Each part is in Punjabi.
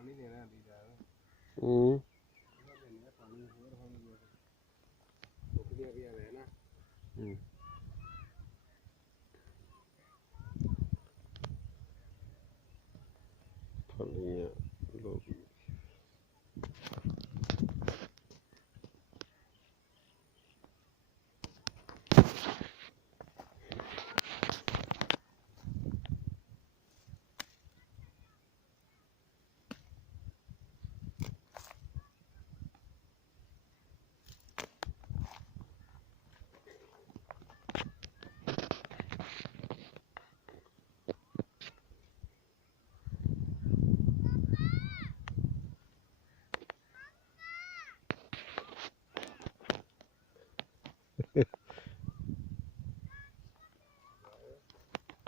ਪਾਣੀ ਦੇਣਾ ਆਂਦੀ ਜਾ ਹੂੰ ਪਾਣੀ ਹੋਰ ਹੋਣਗੇ ਸੁੱਕਦੀਆਂ ਵੀ ਆਵੇ ਨਾ ਫਲੀਆਂ ਲੋਕ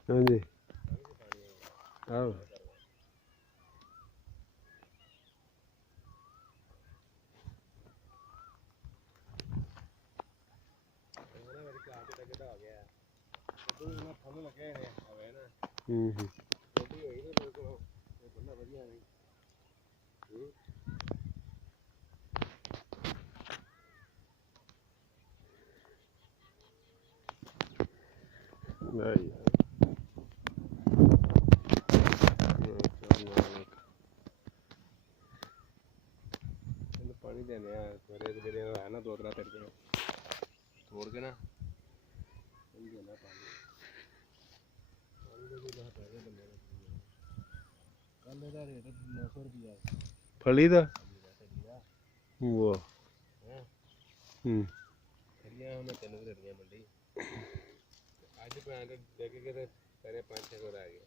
ਹਾਂਜੀ ਆਹੋ ਫਲ ਲੱਗੇ ਨੇ ਆਵੇ ਨਾ ਹੂੰ ਛੋਟੀ ਹੋਈ ਤੇ ਬਿਲਕੁਲ ਇਹ ਬੰਦਾ ਵਧੀਆ ਨਹੀਂ ਨਹੀਂ ਇਹਨੂੰ ਪਾਣੀ ਦੇਣੇ ਆ ਸਵੇਰੇ ਜਿਹੜੇ ਹੈ ਨਾ 2-3 ਤੜਕੇ ਤੋੜ ਕੇ ਨਾ ਇਹ ਦੇਣਾ ਪਾਣੀ ਦੇ ਵੀ ਬਹੁਤ ਪੈਸੇ ਬੰਦੇ ਨੇ ਕੱਲ ਇਹਦਾ ਰੇਟ 900 ਰੁਪਿਆ ਫਲੀ ਦਾ ਹੈ ਵਾਹ ਹੂੰ ਖਰੀਆਂ ਮੈਂ ਤੈਨੂੰ ਵੀ ਦੇਣੀਆਂ ਮੰਡੀ ਅੱਜ ਪੈਂਟ ਦੇ ਕੇ ਤੇ ਤੇਰੇ 500 ਰਹਿ ਗਏ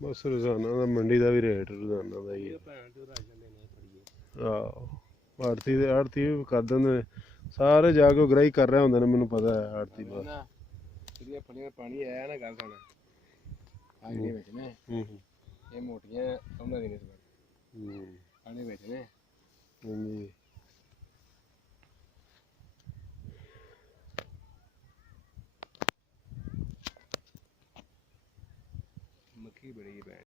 ਬਸ ਰੋਜ਼ਾਨਾ ਦਾ ਮੰਡੀ ਦਾ ਵੀ ਰੇਟ ਰੋਜ਼ਾਨਾ ਦਾ ਹੀ ਹੈ ਭੈਣ ਚੋਂ ਰਾਸ਼ਨ ਦੇਣੇ ਫੜੀਏ ਆਹੋ ਆੜਤੀ ਵੀ ਕਰ ਦਿੰਦੇ ਨੇ ਸਾਰੇ ਜਾ ਕੇ ਗ੍ਰਾਈ ਕਰ ਰਹੇ ਹੁੰਦੇ ਨੇ ਮੈਨੂੰ ਪਤਾ ਹੈ ਆੜਤੀ ਬਸ ਜਿਹੜੀਆਂ ਫਲੀਆਂ ਪਾਣੀ ਆਇਆ ਨਾ ਗੱਲ ਸੁਣ ਆ ਜਿਹੜੀਆਂ ਵਿੱਚ ਨੇ ਇਹ ਮੋਟੀਆਂ ਉਹਨਾਂ ਦੀ ਨਿਸਬਤ ਪਾਣੀ ਵਿੱਚ ਨੇ ਹਾਂਜੀ